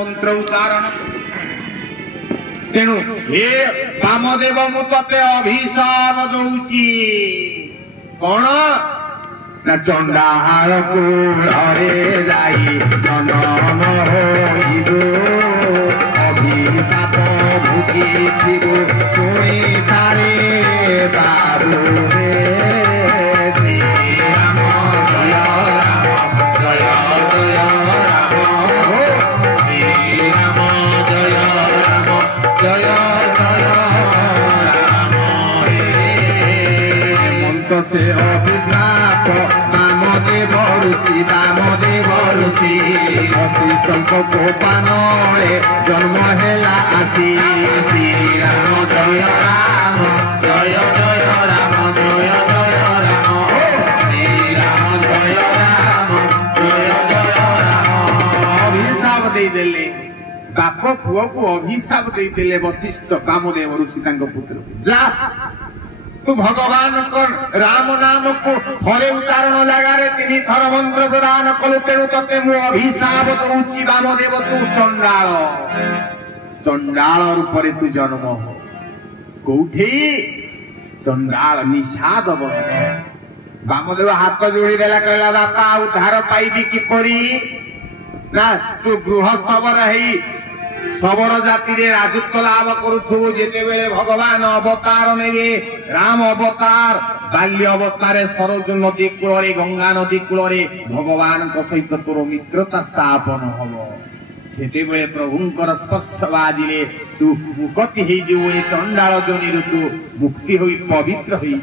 मंत्र उच्चारण तेणु हे वामदेव मु तते अभिशाप दउची कौन ना चंडाल कूड़े जाई जनम होइबो अभिशाप भुगी थिबो सुनी तारे बाबू रे श्री राम जय राम जय जय राम श्री राम जय राम जय जय राम मंत्र से अभिशाप वामदेव ऋषि वशिष्ठ कोपानये जन्म हेला आसी श्री राम जय राम जय जय राम जय जय राम श्री राम जय राम जय जय राम अभिशाप दे देले बाप पुओ को अभिशाप दे देले वशिष्ठ वामदेव ऋषि तांको पुत्र जा तू भगवान को राम नाम को थरे उच्चारण लगारे तीन थर मंत्र प्रदान कलु तेणु तते मु अभिशाप दउची वामदेव तू चंडाल रूप तू जन्म हो कोठी चंडाल निषाद वंश वामदेव हाथ जोड़ी देला कहला बापा उद्धार पाइबी किपरि ना तू गृह सबर है सबर जाति रे राजत्व लाभ करुथु जेते बेले भगवान अवतार नेबे राम अवतार बाल्य अवतार सरोज नदी कूल गंगा नदी कूल भगवान सहित तोर मित्रता स्थापन हबो सेते बेले प्रभुंकर स्पर्श बाजिले तू मुक्ति हे जो ए चंडाल जोनी ऋतु मुक्ति होई पवित्र होई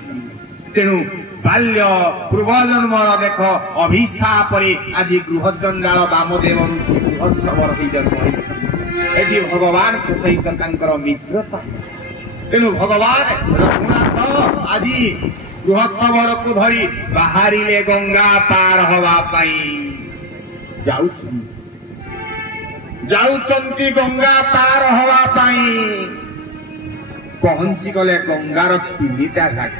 तेणु बाल्य पूर्व जन्म देख अभिशाप आज गृह चंडाल वामदेव ऋषि गृह सबर जन्म एटी भगवान को सहित मित्रता तेणु भगवान रघुनाथ आज गृह सबर को धरी बाहरी गंगा पार हवा जाउछंती गंगा पार हवा पहुंची गले गंगार तीनटा घाट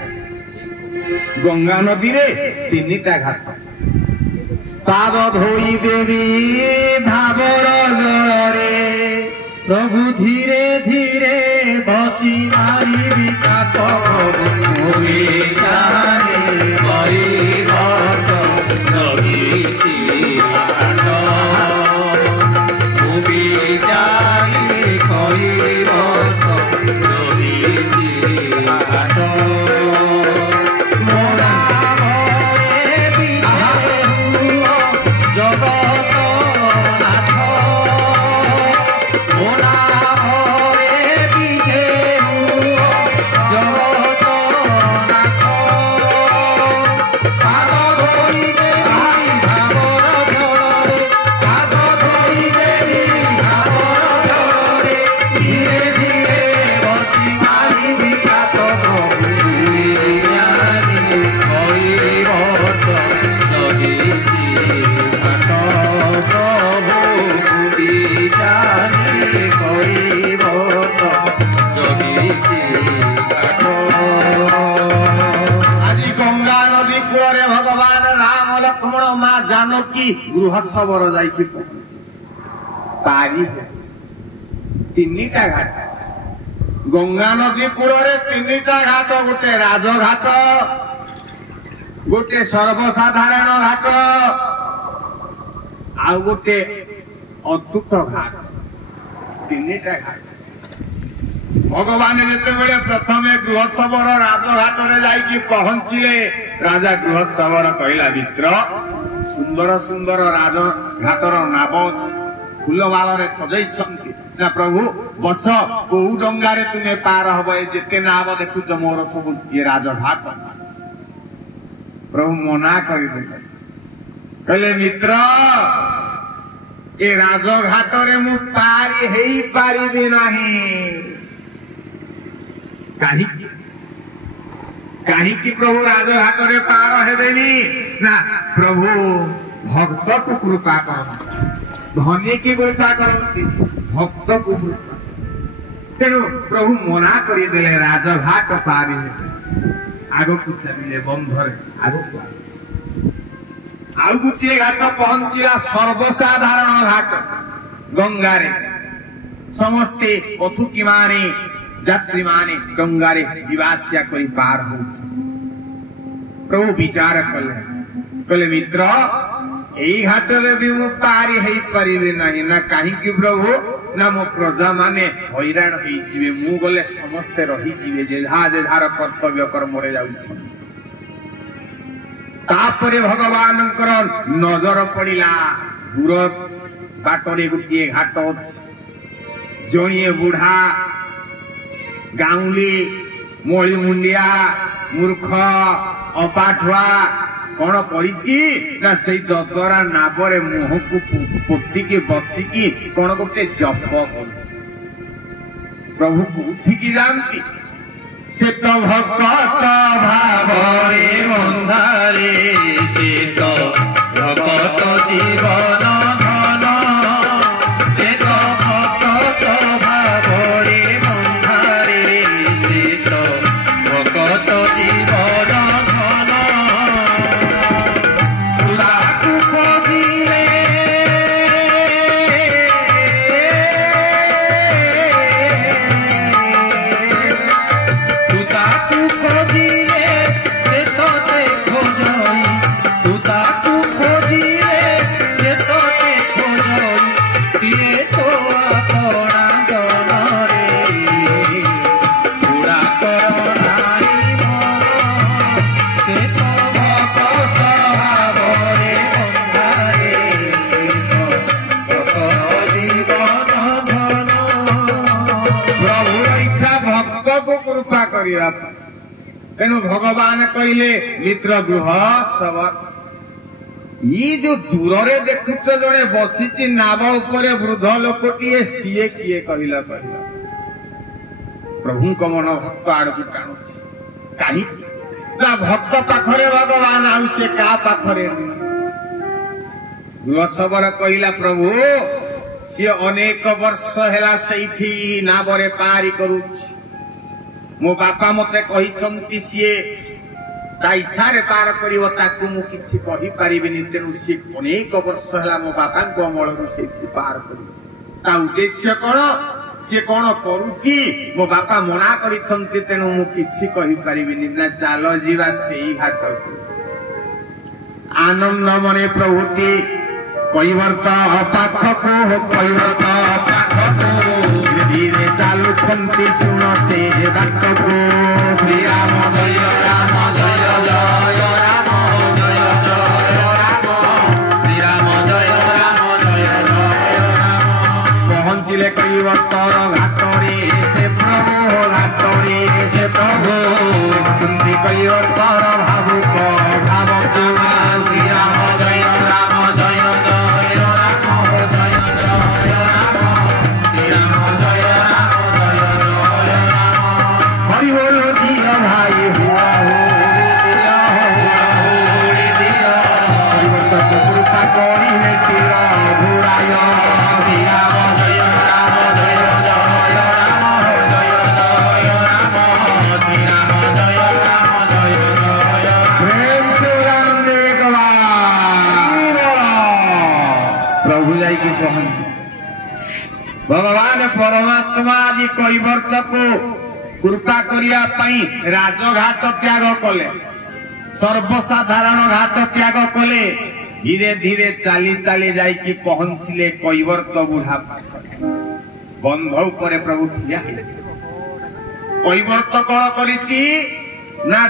गंगा नदी रे तीनटा घाट पाद धोई देवी भावर जलरे प्रभु धीरे धीरे बसी मारी विकात गृह सबर जाइए पारी तीनटा घाट गंगा नदी कूल तीनटा घाट गोटे राजघाट गोटे सर्वसाधारण घाट आ गोटे अतुट घाट तीनटा घाट भगवान जिते प्रथमे गृह सबर राजघाट जाइए पहुंचले राजा गृह सबर कहला मित्र सुंदर सुंदर राजघाटर नाव फूल बाल सजाई ना प्रभु बस कौ डंगारे तुम्हें पार हम जिते नाव देखुच मोर सब ये राजघाट प्रभु मना कहले मित्र ए राजघाटे मु पारी हेई पारिबी नाही कहीं प्रभु राजघाटे पार हेबेनी ना प्रभु भक्त को कृपा करती धनी की कृपा करती भक्त को कृपा तेणु प्रभु मना करदेले राजघाट पारी आग को चलिए बंधरे आग आउ गोटे घाट पहुंचला सर्वसाधारण घाट गंगारे समस्ते पथुकी माने यात्री माने गंगारे जीवासिया करी पार हो। प्रभु विचार कले मित्र यही घाट भी मु पारी है परिबे नहीं ना कहीं प्रभु ना मो प्रजा माने हैरान होइजिबे मु गले समस्ते रही जिवे जेझार कर्तव्य कर्म रे जाउछन। तापरे भगवान नजर पड़िला दूर बाटरे गोटे घाट जणिए बुढ़ा गाउली मळी मुंडिया मूर्ख अपाठुआ कौन करिछि ना से ददरा नाबरे मुह को पोतिके बसिकी कौन गोटे जप करुछि। प्रभु कोठिकी जानती से तो भक्त भावरे बंधारे से तो भक्त जीवन धन से तो भक्त भावरे बंधारे से तो भक्त जीवन धन तुलाकु खोजिले तेणु भगवान कहले मित्र गृह सब ये जो दूर रे देखुच जड़े बसी नाव उपरे वृद्ध लोकटीए सीए किए कहला प्रभु को मन भक्त आड़ को टाणुछि कहीं ना भक्त पाखरे भगवान आउ से का पाखरे गृह सबर कहला प्रभु सी अनेक वर्ष हेला सेठी नावरे पारी करूछि मो बापा मते कहिचंती सीए ता इच्छा रे पार करिवो ताकू मु किछि कहि परिबिनी तेनु सी अनेक वर्ष हला मो बापा को अमलरु सेठी पार करि ता उद्देश्य कोन सी कोन करूची मो बापा मना करिचंती तेनु मु किछि कहि परिबिनी ना चालो जीवा सेही घाट आनंद मने प्रभुति कइवर्त अपाख को कइवर्त अपाख को धीरे चालू छंती सुन से बात को श्री राम जय राम जय जय राम जय जय राम श्री राम जय राम जय जय राम पहुंचिले कइवर्तर घाटरे से प्रभु घाटरे से प्रभु छंती कइवर्तर भावुक भावक श्री राम जय राम जय जय राम जय जय राम श्री राम जय हरि बोल दिया भाई हुआ हो दिया परिवर्तन कृपा करी में तेरा भुराय श्री राम जय राम जय जय राम जय जय राम श्री राम जय राम जय जय प्रेम से आनंद प्रभु जाई की पहुंच भगवान परमात्मा आदि कइवर्त को कृपा करिया पई राजघाट त्याग कले सर्वसाधारण घाट त्याग कले धीरे धीरे चाली चाली जाई की पहुंचले कइवर्त बुढ़ा पाखरे बंध ऊपर प्रभु ठिया कइवर्त कण करिछि ना